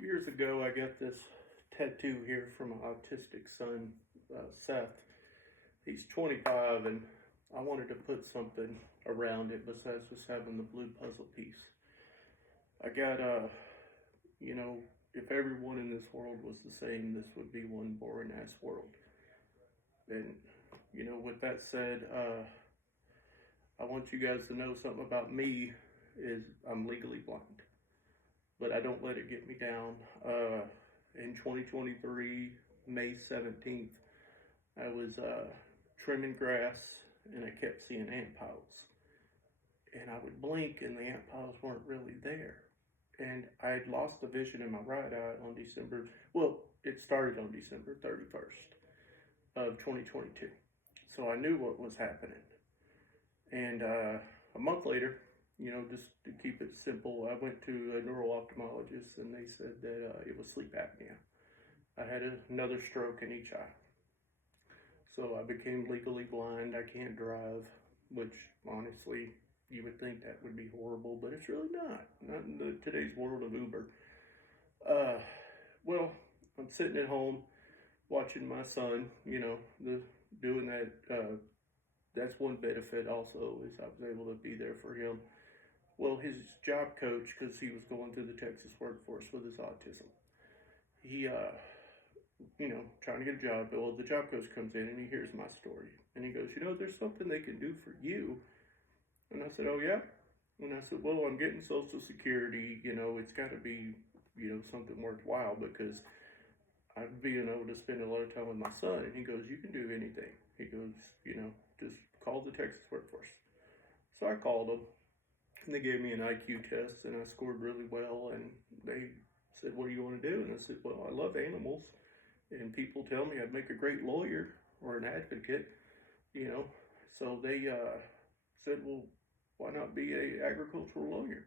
Years ago, I got this tattoo here from my autistic son, Seth. He's 25, and I wanted to put something around it besides just having the blue puzzle piece. I got, you know, if everyone in this world was the same, this would be one boring ass world. And, with that said, I want you guys to know something about me is I'm legally blind, but I don't let it get me down. In 2023, May 17th, I was trimming grass and I kept seeing ant piles. And I would blink and the ant piles weren't really there. And I had lost the vision in my right eye on it started on December 31st of 2022. So I knew what was happening. And a month later, just to keep it simple, I went to a neuro-ophthalmologist and they said that it was sleep apnea. I had another stroke in each eye. So I became legally blind. I can't drive, which honestly, you would think that would be horrible, but it's really not. Not in today's world of Uber. Well, I'm sitting at home watching my son, doing that. That's one benefit also is I was able to be there for him. Well, his job coach, because he was going through the Texas workforce with his autism, he, trying to get a job. Well, the job coach comes in and he hears my story. And he goes, there's something they can do for you. And I said, oh, yeah? And I said, well, I'm getting Social Security. It's got to be, something worthwhile because I'm being able to spend a lot of time with my son. And he goes, you can do anything. He goes, just call the Texas workforce. So I called them. And they gave me an IQ test, and I scored really well. And they said, what do you want to do? And I said, well, I love animals. And people tell me I'd make a great lawyer or an advocate, So they said, well, why not be an agricultural lawyer?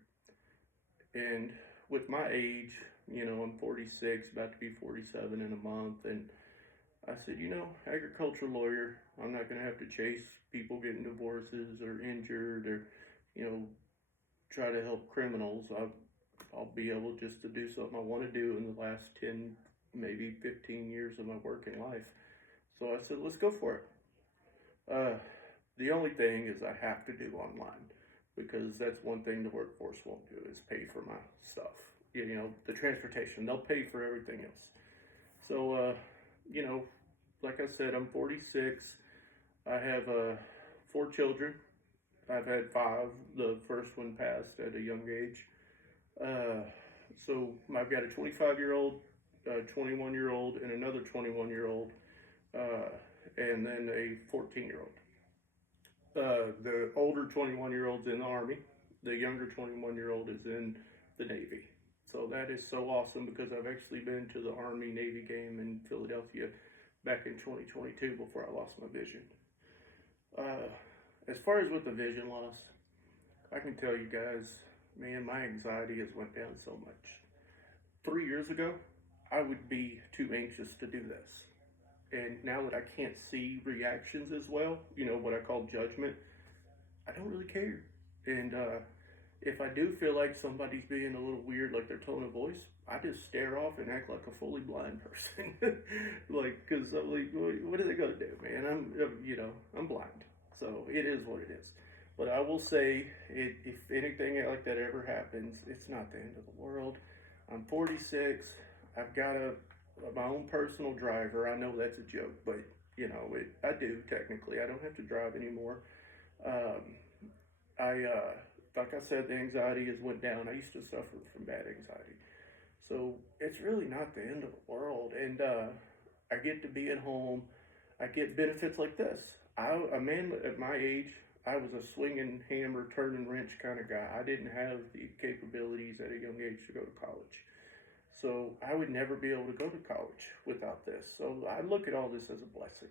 And with my age, I'm 46, about to be 47 in a month. And I said, agricultural lawyer, I'm not going to have to chase people getting divorces or injured or, try to help criminals. I'll be able just to do something I want to do in the last 10, maybe 15 years of my working life. So I said, let's go for it. The only thing is I have to do online because that's one thing the workforce won't do is pay for my stuff. The transportation, they'll pay for everything else. So, like I said, I'm 46. I have 4 children. I've had 5. The first one passed at a young age. So I've got a 25-year-old, a 21-year-old, and another 21-year-old, and then a 14-year-old. The older 21-year-old's in the Army. The younger 21-year-old is in the Navy. So that is so awesome because I've actually been to the Army-Navy game in Philadelphia back in 2022 before I lost my vision. As far as with the vision loss, I can tell you guys, man, my anxiety has went down so much. 3 years ago, I would be too anxious to do this. And now that I can't see reactions as well, what I call judgment, I don't really care. And if I do feel like somebody's being a little weird, like their tone of voice, I just stare off and act like a fully blind person. Because I'm like, what are they going to do, man? I'm blind. So it is what it is. But I will say, if anything like that ever happens, it's not the end of the world. I'm 46. I've got my own personal driver. I know that's a joke, but I do technically. I don't have to drive anymore. Like I said, the anxiety has went down. I used to suffer from bad anxiety. So it's really not the end of the world. And I get to be at home. I get benefits like this. A man at my age, I was a swinging hammer, turning wrench kind of guy. I didn't have the capabilities at a young age to go to college. So I would never be able to go to college without this. So I look at all this as a blessing.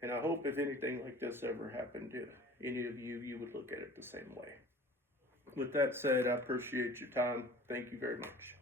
And I hope if anything like this ever happened to any of you, you would look at it the same way. With that said, I appreciate your time. Thank you very much.